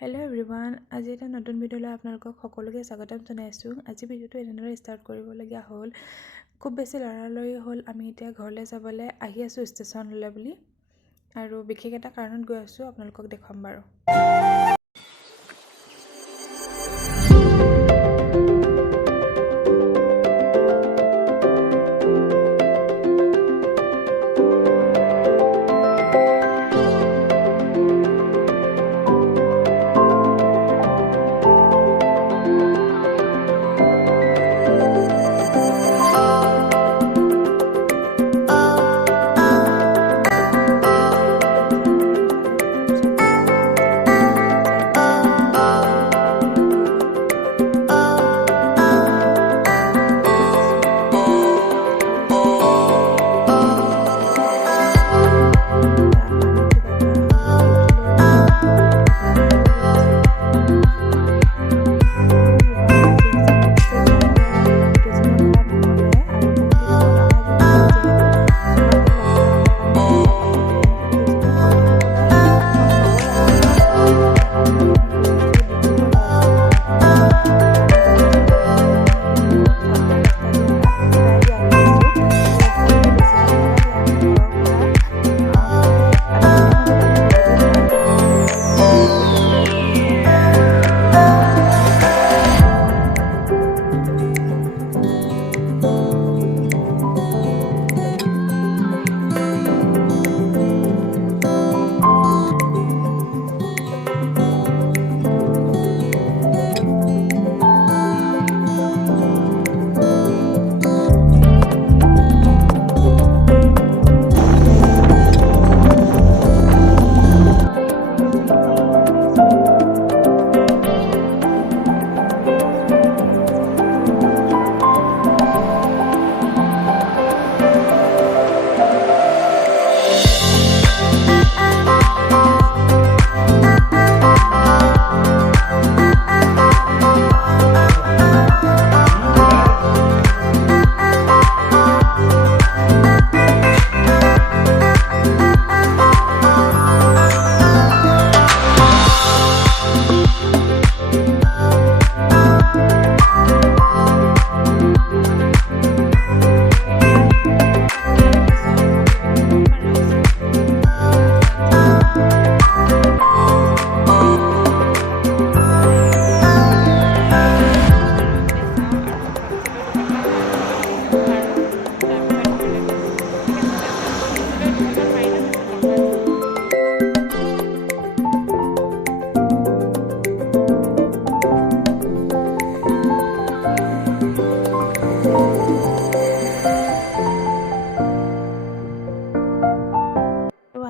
Hello' everyone, আজি এটা নতুন ভিডিঅ'লৈ আপোনালোকক সকলোকে স্বাগতম জনাইছোঁ। আজি ভিডিঅ'টো এনেদৰে ষ্টাৰ্ট কৰিবলগীয়া হ'ল। খুব বেছি লৰালৰি হ'ল, আমি এতিয়া ঘৰলৈ যাবলৈ আহি আছোঁ ষ্টেচনলৈ বুলি, আৰু বিশেষ এটা কাৰণত গৈ আছোঁ, আপোনালোকক দেখুৱাম বাৰু।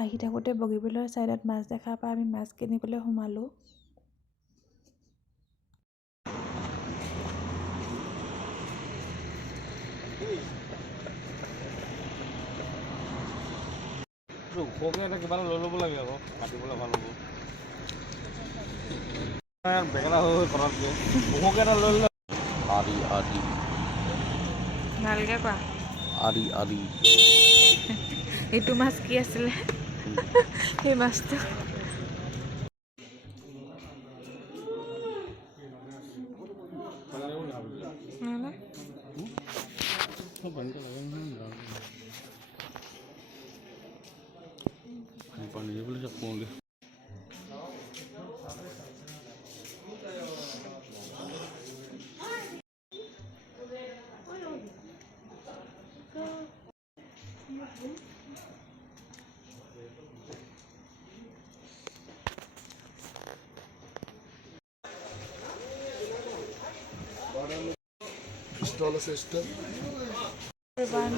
আহি থাকোঁতে বগীবিলৰ ছাইডত মাছ দেখা পাই আমি মাছ কিনিবলৈ সোমালোঁ। কিবা লৈ ল'ব লাগে আকৌ কাটিবলৈ ভাল হ'ব। বেঙেনা হৈ ঘৰতকে ওখকে এটা লৈ ল'লে আদি আদি ভালকৈ কোৱা। আদি আদি এইটো মাছ কি আছিলে? সেই মাছটো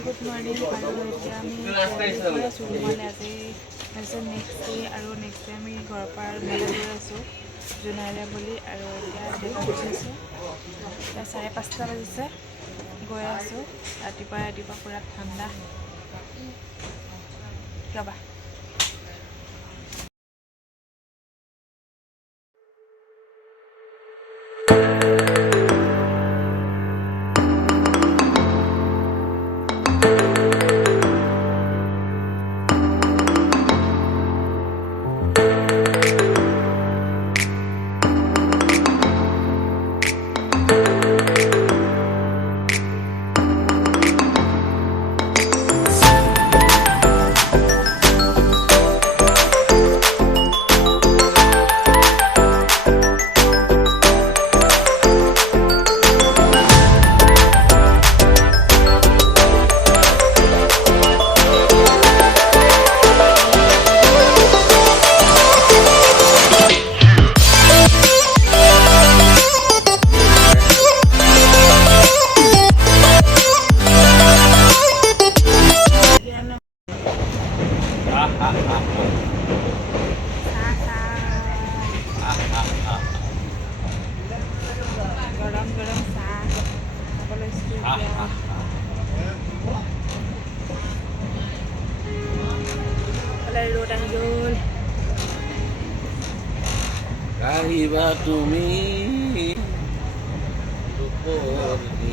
গুড মৰ্ণিং। আৰু এতিয়া আমি গৈ আছোঁ মানে আজি নেক্সট ডে, আৰু নেক্সট ডে আমি ঘৰৰ পৰা মেলা গৈ আছোঁ জোনাইলে বুলি। আৰু এতিয়া উঠিছোঁ, এতিয়া 5:30 বাজিছে, গৈ আছোঁ। ৰাতিপুৱা পূৰা ঠাণ্ডা ৰ'বা। আহিবা তুমি দুপৰি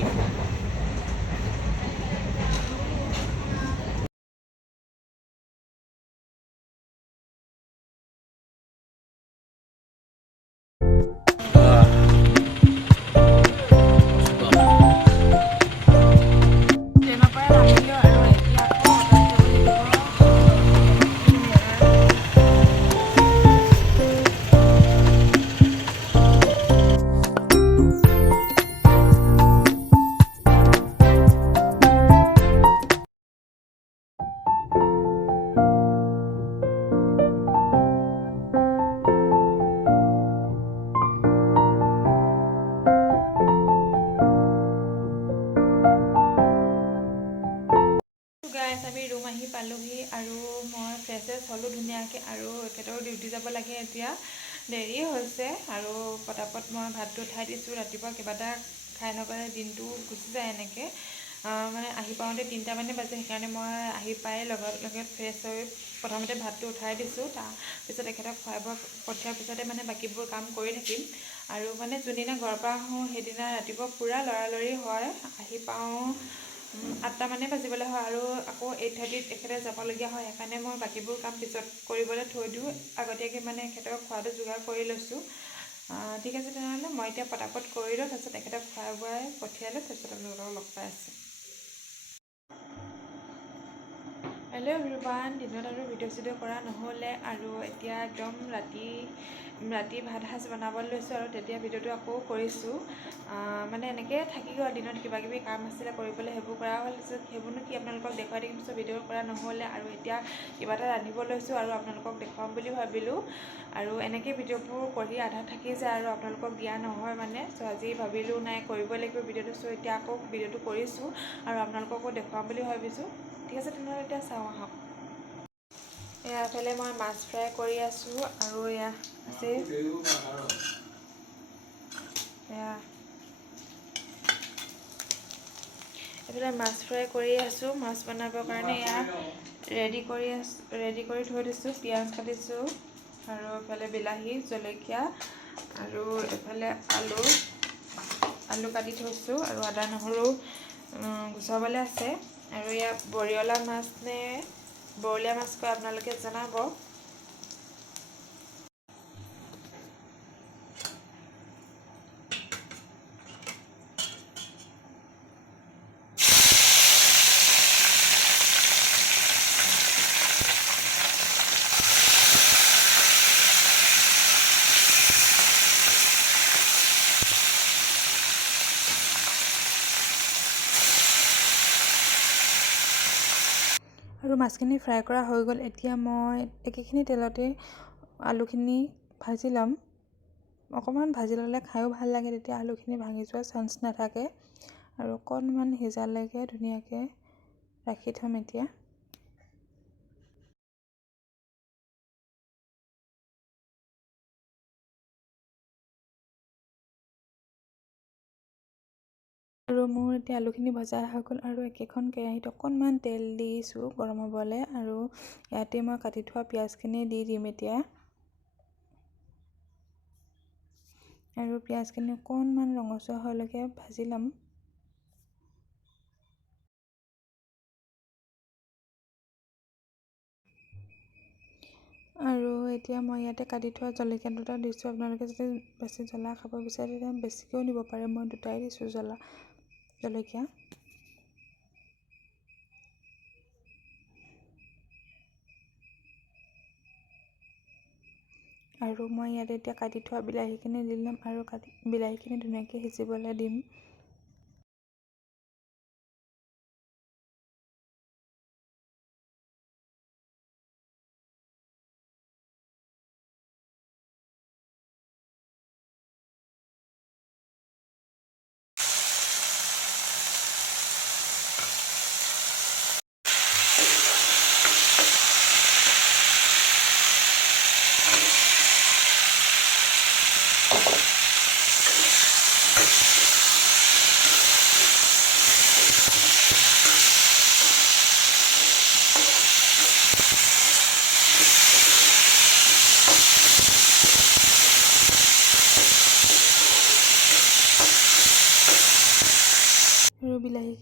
ট্ৰেইনৰ পৰা নামিলোঁ আৰু এতিয়া আকৌ অট'ত যাব গাইছ আমি ৰুম আহি পালোহি আৰু মই ফ্ৰেছ হ'লোঁ ধুনীয়াকৈ আৰু এখেতৰ ডিউটি যাব লাগে এতিয়া দেৰি হৈছে আৰু পটাপট মই ভাতটো উঠাই দিছোঁ ৰাতিপুৱা কিবা এটা খাই নগ'লে দিনটো গুচি যায় এনেকৈ মানে আহি পাওঁতে 3টা মানে বাজে সেইকাৰণে মই আহি পাই লগে ফ্ৰেছ হৈ প্ৰথমতে ভাতটো উঠাই দিছোঁ তাৰপিছত এখেতক খুৱাই বোৱাই পঠিওৱাৰ পিছতে মানে বাকীবোৰ কাম কৰি থাকিম আৰু মানে যোনদিনা ঘৰৰ পৰা আহোঁ সেইদিনা ৰাতিপুৱা পূৰা লৰালৰি হয় আহি পাওঁ 8টা মানে বাজিবলৈ হয় আৰু আকৌ 8:30ত এখেতে যাবলগীয়া হয় সেইকাৰণে মই বাকীবোৰ কাম পিছত কৰিবলৈ থৈ দিওঁ আগতীয়াকৈ মানে এখেতক খোৱাটো যোগাৰ কৰি লৈছোঁ ঠিক আছে তেনেহ'লে মই এতিয়া পটাপট কৰি লওঁ তাৰপিছত এখেতক খুৱাই বোৱাই পঠিয়ালোঁ তাৰপিছত আপোনালোকক লগ পাই আছোঁ হেল্ল' এভৰিৱান দিনত আৰু ভিডিঅ' কৰা নহ'লে আৰু এতিয়া একদম ৰাতি ভাত সাজ বনাবলৈ লৈছোঁ আৰু তেতিয়া ভিডিঅ'টো আকৌ কৰিছোঁ মানে এনেকৈ থাকি গ'ল দিনত কিবাকিবি কাম আছিলে কৰিবলৈ সেইবোৰ কৰা হ'ল সেইবোৰনো কি আপোনালোকক দেখুৱাই দিম পিছত ভিডিঅ' কৰা নহ'লে আৰু এতিয়া কিবা এটা ৰান্ধিব লৈছোঁ আৰু আপোনালোকক দেখুৱাম বুলি ভাবিলোঁ আৰু এনেকৈ ভিডিঅ'বোৰ কৰি আধা থাকি যায় আৰু আপোনালোকক দিয়া নহয় মানে চ' আজি ভাবিলোঁ নাই কৰিবই লাগিব ভিডিঅ'টো চ' এতিয়া আকৌ ভিডিঅ'টো কৰিছোঁ আৰু আপোনালোককো দেখুৱাম বুলি ভাবিছোঁ ঠিক আছে তেনেহ'লে এতিয়া চাওঁ আহক এফালে মই মাছ ফ্ৰাই কৰি আছোঁ আৰু এয়া আছে এইফালে মাছ ফ্ৰাই কৰি আছোঁ মাছ বনাবৰ কাৰণে এয়া ৰেডি কৰি থৈ দিছোঁ পিঁয়াজ কাটিছোঁ আৰু এইফালে বিলাহী জলকীয়া আৰু এইফালে আলু কাটি থৈছোঁ আৰু আদা নহৰু গুচাবলৈ আছে আৰু ইয়াত বৰিয়লা মাছ নে বৰলীয়া মাছ কয় আপোনালোকে জনাব আৰু মাছখিনি ফ্ৰাই কৰা হৈ গ'ল এতিয়া মই একেখিনি তেলতে আলুখিনি ভাজি ল'ম অকণমান ভাজি ল'লে খায়ো ভাল লাগে তেতিয়া আলুখিনি ভাঙি যোৱাৰ চান্স নাথাকে আৰু অকণমান সিজালৈকে ধুনীয়াকৈ ৰাখি থ'ম এতিয়া আৰু মোৰ এতিয়া আলুখিনি ভজা হৈ গ'ল আৰু একেখন কেৰাহীত অকণমান তেল দিছোঁ গৰম হ'বলৈ আৰু ইয়াতে মই কাটি থোৱা পিঁয়াজখিনি দি দিম এতিয়া আৰু পিঁয়াজখিনি অকণমান ৰঙচুৱা হোৱালৈকে ভাজি ল'ম আৰু এতিয়া মই ইয়াতে কাটি থোৱা জলকীয়া দুটা দিছোঁ আপোনালোকে যদি বেছি জ্বলা খাব বিচাৰে তেতিয়া বেছিকৈও দিব পাৰে মই দুটাই দিছোঁ জলকীয়া আৰু মই ইয়াতে এতিয়া কাটি থোৱা বিলাহীখিনি দি ল'ম আৰু বিলাহীখিনি ধুনীয়াকৈ সিজিবলৈ দিম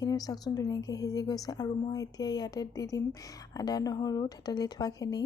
এইখিনিও চাওকচোন ধুনীয়াকৈ সিজি গৈছে আৰু মই এতিয়া ইয়াতে দি দিম আদা নহৰু থেতালি থোৱাখিনি।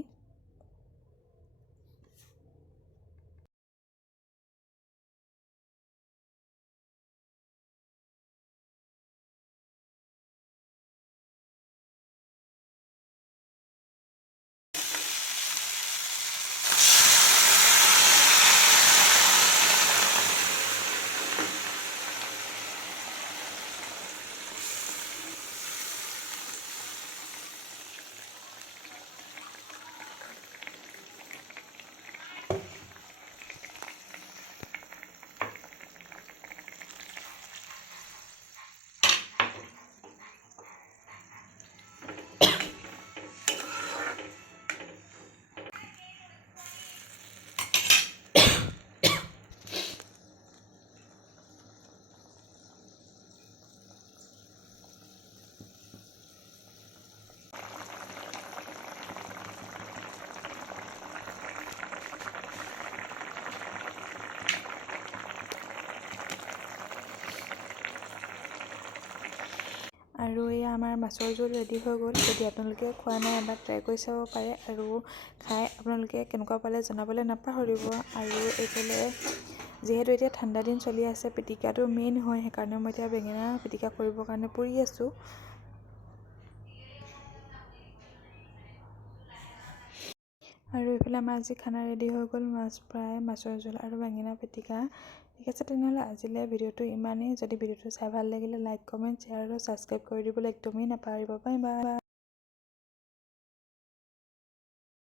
আৰু এয়া আমাৰ মাছৰ জোল ৰেডি হৈ গ'ল। যদি আপোনালোকে খোৱা নাই এবাৰ ট্ৰাই কৰি চাব পাৰে আৰু খাই আপোনালোকে কেনেকুৱা পালে জনাবলৈ নাপাহৰিব। আৰু এইফালে যিহেতু এতিয়া ঠাণ্ডা দিন চলি আছে, পিটিকাটো মেইন হয়, সেইকাৰণে মই এতিয়া বেঙেনা পিটিকা কৰিবৰ কাৰণে পুৰি আছোঁ। আৰু এইফালে আমাৰ আজি খানা ৰেডি হৈ গ'ল, মাছ ফ্ৰাই, মাছৰ জোল আৰু বেঙেনা পিটিকা। ঠিক আছে তেনেহ'লে আজিলৈ ভিডিঅ'টো ইমানেই। যদি ভিডিঅ'টো চাই ভাল লাগিলে লাইক, কমেণ্ট, শ্বেয়াৰ আৰু ছাবস্ক্ৰাইব কৰি দিবলৈ একদমেই নাপাহৰিব। Bye bye.